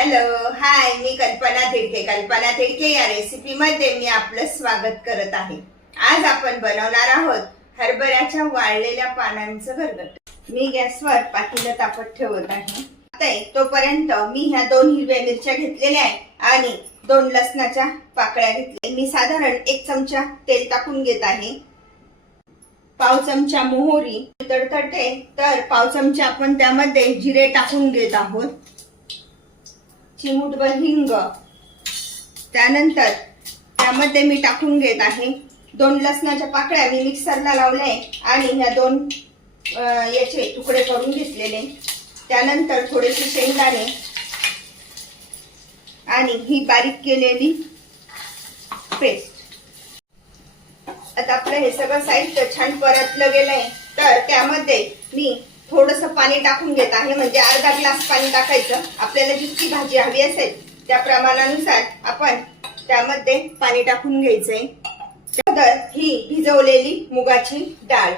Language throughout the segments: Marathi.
हॅलो हाय मी कल्पना थिडके. कल्पना थिडके या रेसिपी मध्ये मी आपलं स्वागत करत आहे. आज आपण बनवणार आहोत हरभऱ्याच्या वाळलेल्या पानांचं गरगट मी गॅसवर पातेलं तापत ठेवत आहे. आता तोपर्यंत मी ह्या दोन हिरव्या मिरच्या घेतलेल्या आहेत आणि दोन लसणाच्या पाकळ्या घेतल्या. मी साधारण एक चमचा तेल टाकून घेत आहे. पाव चमचा मोहरी. तडतडते तर पाव चमचा आपण त्यामध्ये जिरे टाकून घेत आहोत. चिमूटभर हिंग त्यानंतर त्यामध्ये मी टाकून घेत आहे. दोन लसणाच्या पाकळ्या मी मिक्सरला लावल्या आणि ह्या दोन याचे तुकडे करून घेतलेले. त्यानंतर थोडेसे शेंगदाणे आणि ही बारीक केलेली पेस्ट. आता आपलं हे सगळं साहित्य छान परतलं गेलंय. तर त्यामध्ये मी थोडस पाणी टाकून घेत आहे म्हणजे अर्धा ग्लास पाणी टाकायचं. आपल्याला जितकी भाजी हवी असेल त्या प्रमाणानुसार आपण त्यामध्ये पाणी टाकून घ्यायचंय. त्यानंतर ही भिजवलेली मुगाची डाळ.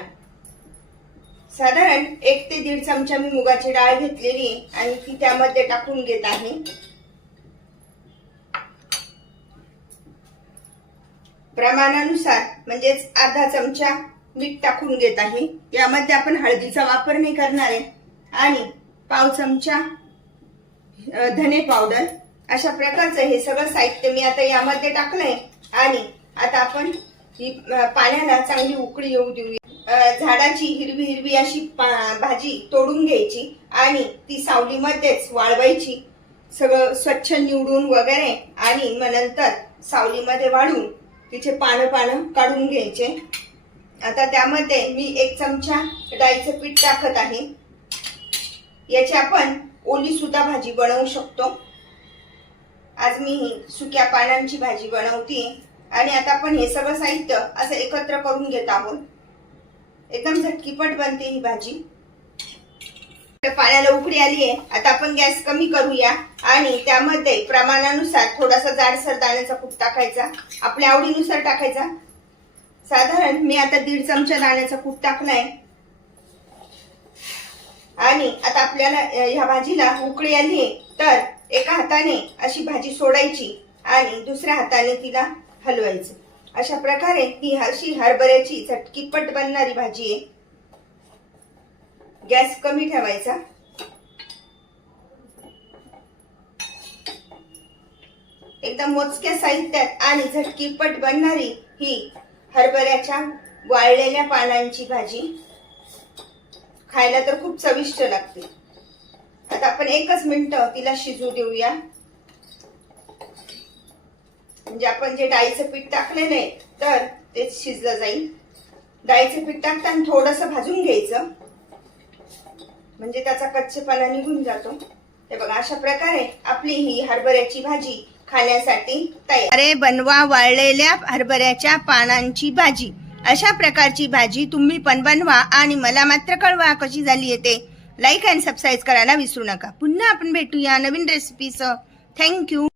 साधारण एक ते दीड चमचा मी मुगाची डाळ घेतलेली आणि ती त्यामध्ये टाकून घेत आहे. प्रमाणानुसार म्हणजेच अर्धा चमचा मीठ टाकून घेत आहे. यामध्ये आपण हळदीचा वापर नाही करणार आहे. आणि पाव चमचा धने पावडर अशा प्रकारचं हे सगळं साहित्य मी आता यामध्ये टाकलंय. आणि आता आपण ही पाण्याला चांगली उकळी येऊ देऊया. झाडाची हिरवी हिरवी अशी भाजी तोडून घ्यायची आणि ती सावलीमध्येच वाळवायची. सगळं स्वच्छ निवडून वगैरे आणि मग नंतर सावलीमध्ये वाळून तिचे पानं पानं काढून घ्यायचे. आता त्यामध्ये मी एक चमचा डाळीचं पीठ टाकत आहे. याची आपण ओली सुद्धा भाजी बनवू शकतो. आज मी ही सुक्या पानांची भाजी बनवते. आणि आता आपण हे सगळं साहित्य असं एकत्र करून घेत आहोत. एकदम झटकीपट बनते ही भाजी. तर पाण्याला उकडी आली आहे. आता आपण गॅस कमी करूया. आणि त्यामध्ये प्रमाणानुसार थोडासा जाडसर दाण्याचा कूट टाकायचा. आपल्या आवडीनुसार टाकायचा. साधारण मी आता दीड चमचा दाण्याचा कूट टाकलाय. आणि आता आपल्याला ह्या भाजीला उकळी आली तर एका हाताने अशी भाजी सोडायची आणि दुसऱ्या हाताने तिला हलवायचं. अशा प्रकारे ही अशी हरभऱ्याची झटकीपट बनणारी भाजी आहे. गॅस कमी ठेवायचा. एकदम मोजक्या साहित्यात आणि झटकीपट बनणारी ही हरभऱ्याच्या वाळलेल्या पानांची भाजी. खायला तर खूप चविष्ट लागते. आता आपण एकच मिनिट तिला शिजू देऊया. म्हणजे आपण जे डाळीचं पीठ टाकलेलं आहे तर ते शिजलं जाईल. डाळीचं पीठ टाकताना थोडस भाजून घ्यायचं. म्हणजे त्याचा कच्चेपणा निघून जातो. हे बघा अशा प्रकारे आपली ही हरभऱ्याची भाजी खाण्यासाठी तयार. अरे बनवा वाळलेल्या हरभऱ्याच्या पानांची भाजी. अशा प्रकारची भाजी तुम्ही पण बनवा आणि मला मात्र कळवा कशी झाली येते लाईक अँड सबस्क्राईब करायला विसरू नका. पुन्हा आपण भेटूया नवीन रेसिपीचं थँक्यू